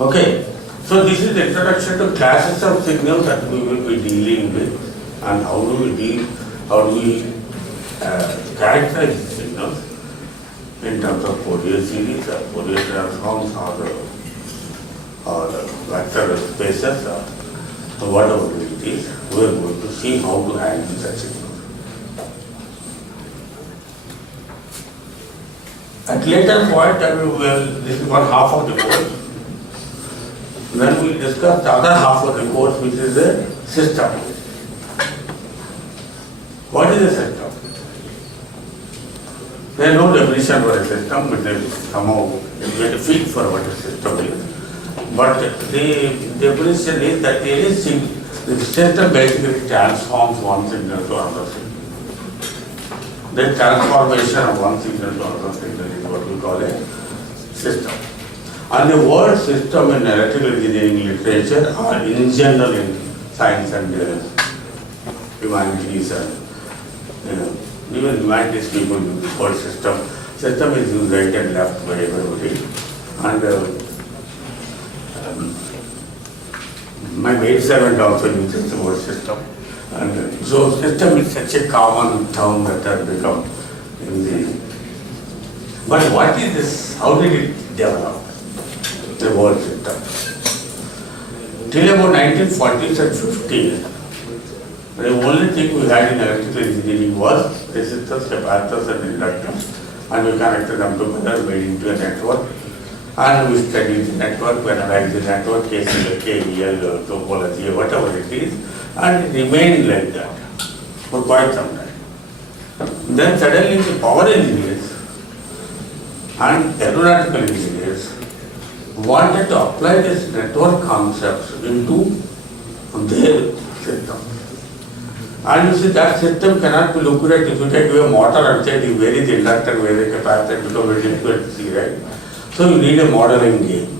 Okay, so this is the introduction to classes of signals that we will be dealing with, and how do we characterize the signals in terms of Fourier series or Fourier transforms or vector spaces or whatever it is. We are going to see how to handle such signals. At later point, this is one half of the course. Then we will discuss the other half of the course, which is the system. What is a system? There is no definition for a system, but somehow you get a feel for what a system is. But the definition is that the system basically transforms one signal to another signal. The transformation of one signal to another signal is what we call a system. And the word system in electrical engineering literature or in general in science and humanities and even humanities people use the word system. System is used right and left by everybody. And my maidservant also uses the word system. And so system is such a common term that has become in the... But what is this? How did it develop? The word system. Till about 1940s and 50s, the only thing we had in electrical engineering was resistors, capacitors and inductors, and we connected them together, made into a network, and we studied the network, we analyzed the network, KCL, KVL, topology, whatever it is, and it remained like that for quite some time. Then suddenly the power engineers and aeronautical engineers wanted to apply this network concepts into their system. And you see that system cannot be looked at if you take away motor and say where is the inductor, where is the capacitor, because very difficult to see, right? So you need a modeling game.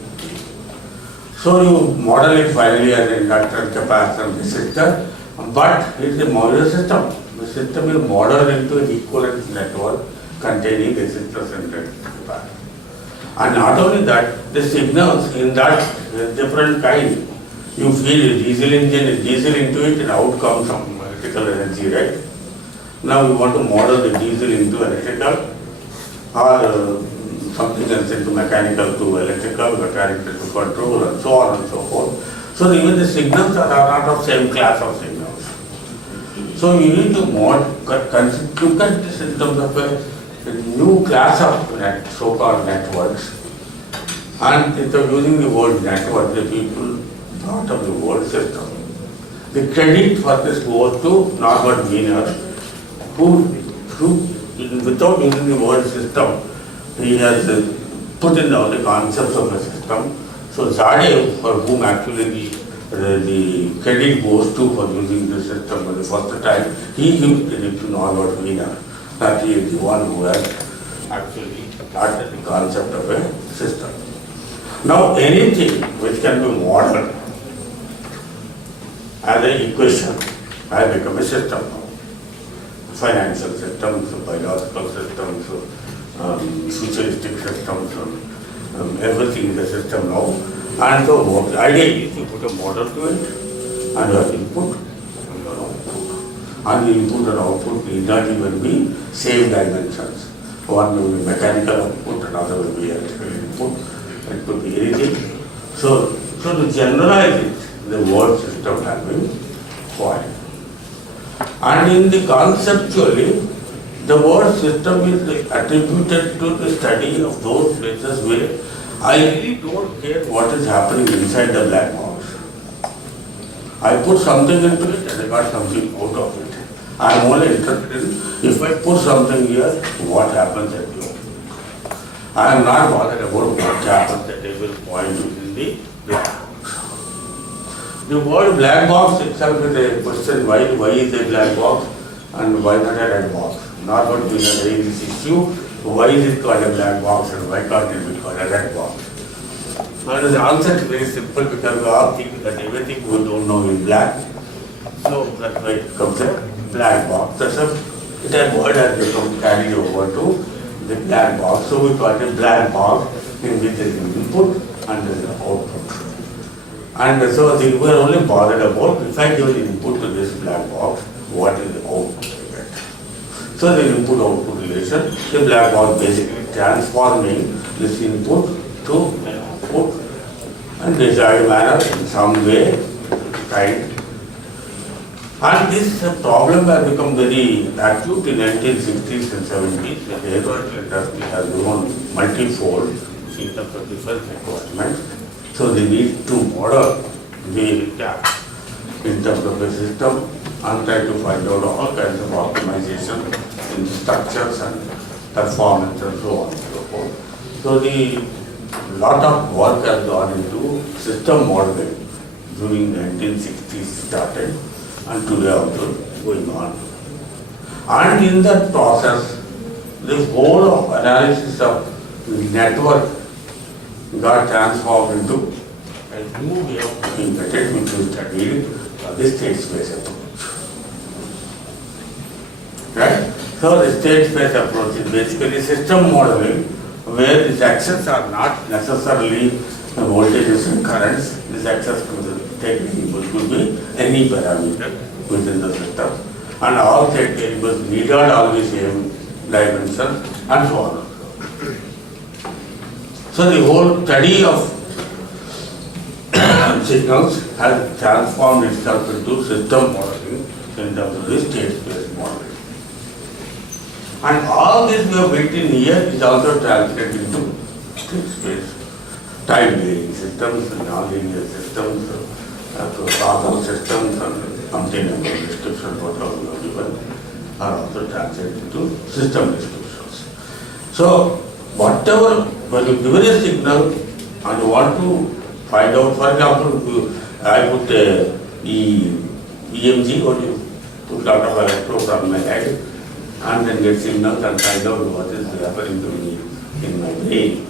So you model it finally as an inductor, capacitor, and resistor, but it is a modular system. The system is modeled into an equivalent network containing resistors and capacitors. And not only that, the signals in that different kind. You feed a diesel engine, a diesel into it, and out comes some electrical energy, right? Now we want to model the diesel into electrical or something else into mechanical to electrical, mechanical to control, and so on and so forth. So even the signals are not of same class of signals. So you need to constitute the systems of a new class of so-called networks. And instead of using the word network, the people thought of the word system. The credit for this goes to Norbert Wiener, who without using the word system, he has put in all the concepts of a system. So Zadev, for whom actually the credit goes to for using the system for the first time, he gives credit to Norbert Wiener, that he is the one who has actually started the concept of a system. Now anything which can be modeled as an equation has become a system now. Financial systems, biological systems, futuristic systems, everything is a system now. And so the idea is you put a model to it, and your input and your output. And the input and output need not even be same dimensions. One will be mechanical output, another will be electrical input, it could be anything. So to generalize it, the word system has been coined. And in the conceptually, the word system is attributed to the study of those places where I really don't care what is happening inside the black box. I put something into it and I got something out of it. I am only interested in if I put something here, what happens at the end. I am not bothered about what happens at every point within the black box. The word black box itself is a question, why is a black box and why not a red box? Not what we have raised this issue, why is it called a black box and why can't it be called a red box? And the answer is very simple, because we all think that everything we don't know is black. So that's why it comes a black box. That's a word has become carried over to the black box. So we call it a black box in which there is input and there is output. And so we were only bothered about if I give an input to this black box, what is the output I get. So the input output relation, the black box basically transforming this input to an output and desired manner in some way, right? And this problem has become very acute in 1960s and 70s when the aeronautical industry has grown multifold in terms of defense requirements. So they need to model the gap in terms of the system and try to find out all kinds of optimization in structures and performance and so on and so forth. So the lot of work has gone into system modeling during 1960s started and today also going on. And in that process, the whole of analysis of the network got transformed into a new way of looking at it, which we studied the state space approach. Right? So the state space approach is basically system modeling where these actions are not necessarily voltages and currents. This access to the state variables could be any parameter within the system, and all state variables need not always same dimension and so on. So the whole study of signals has transformed itself into system modeling in terms of the state space modeling. And all this we have built in here is also translated into state space, time varying systems, nonlinear systems, causal systems, and containable descriptions, whatever we have given, are also translated into system descriptions. So, whatever, when you give a signal and you want to find out, for example, I put EMG, or you put a lot of electro from my head and then get signals and find out what is happening to me in my brain.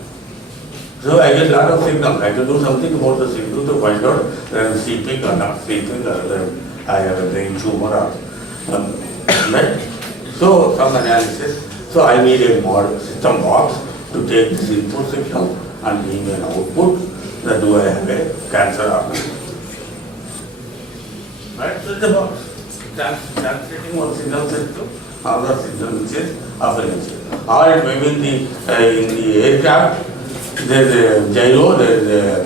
So I get a lot of signals. I can do something about the signal to find out whether I'm sleeping or not sleeping, or whether I have a brain tumor or right? So some analysis. So I need a more system box to take this input signal and give me an output. That do I have a cancer or not? Right? So the box translating one signal to other signal which is offering signal. Or maybe in the aircraft there is a gyro, there is a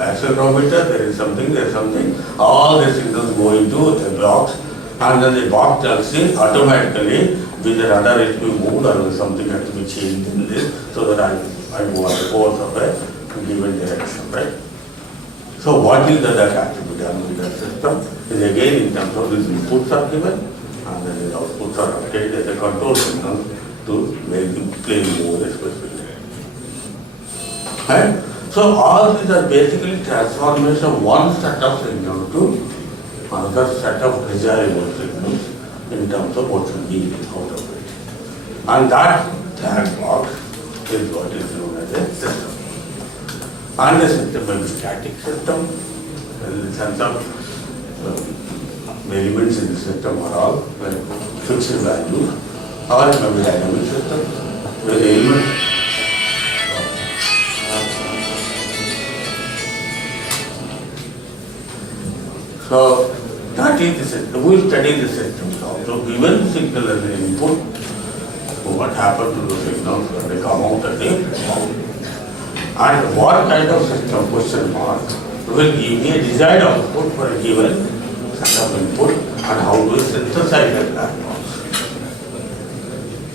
accelerometer, there is something. All the signals go into a box, and then the box tells you automatically with the rudder it will be moved or something has to be changed in this so that I move on the course of a given direction, right? So what is that has to be done with that system is again in terms of these inputs are given and then the outputs are updated as a control signal to make the plane move a specific direction. Right? So all these are basically transformation of one set of signals to another set of desirable signals in terms of what should be out of it. And that black box is what is known as a system. And the system may be static system, in the sense of the elements in the system are all fixed values, or it may be dynamic system, where the elements so that is the system. We will study the systems also. Given the signal as an input, what happens to the signals when they come out at the output? And what kind of system, question mark, will give me a desired output for a given set of input, and how do we synthesize that black box?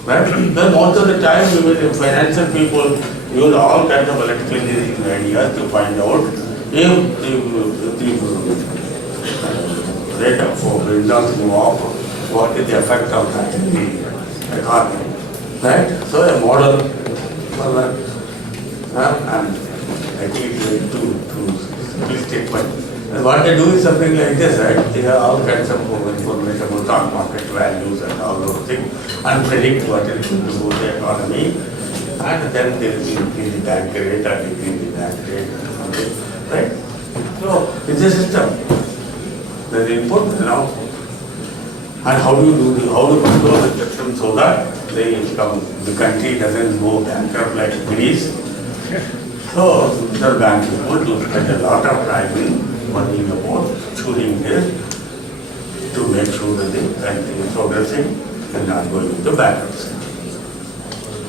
Right? Then most of the time, we will, financial people use all kinds of electrical engineering ideas to find out if the rate of results move off, what is the effect of that in the economy. Right? So a model for that, and I think it's too simplistic, but what they do is something like this, right? They have all kinds of information about stock market values and all those things, and predict what is going to go to the economy, and then they will increase the bank rate and decrease the bank rate, right? So it's a system. The input and output. And how do you control the system so that the country doesn't go bankrupt like Greece? So the bank people do spend a lot of time in working about tuning this to make sure that the country is progressing and not going into bankruptcy.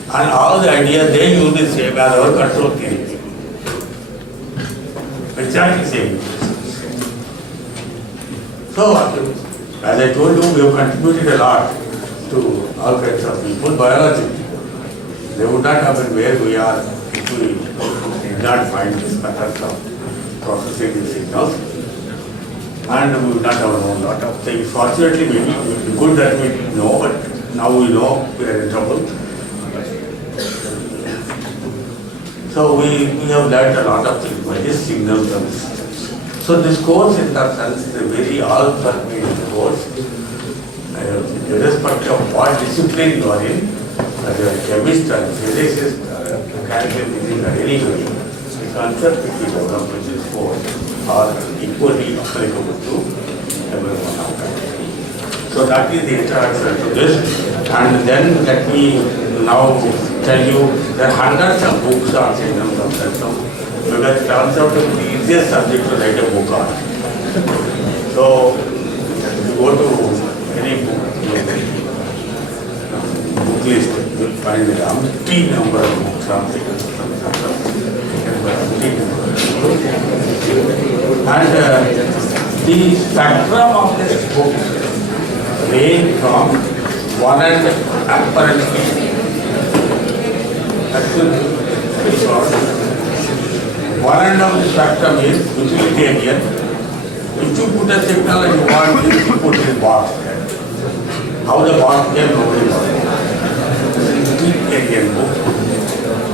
And all the ideas they use the same as our control theory. Exactly same. So, as I told you, we have contributed a lot to all kinds of people, biology. They would not have been where we are if we did not find this methods of processing the signals. And we would not have known a lot of things. Fortunately, maybe it would be good that we know, but now we know we are in trouble. So we have learned a lot of things by this signals and systems. So this course in that sense is a very all-pervading course. Irrespective of what discipline you are in, as a chemist or physicist or a mechanical engineer or anybody, the concept which we develop in this course are equally applicable to everyone out there. So that is the introduction to this. And then let me now tell you there are hundreds of books on signals of systems because it turns out to be the easiest subject to write a book on. So if you go to any book list, you will find a umpteen number of books on signals of systems. And the spectrum of this book range from one and apparently one end of the spectrum is utilitarian. If you put a signal and you want this, you put in box. How the box came, nobody knows. This is utilitarian book.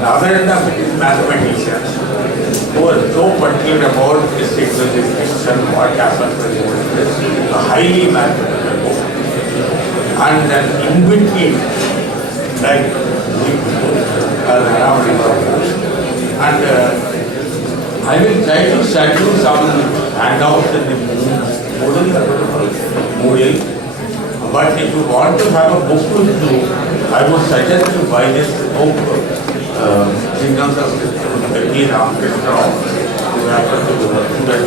The other end of it is mathematicians who are so particular about this signal description, what happens when you do this. A highly mathematical book. And then in between, like and I will try to send you some handouts in the Moodle. But if you want to have a book to do, I would suggest you buy this book, Signals of Systems by P. Ramakrishna Rao, who happens to be a student.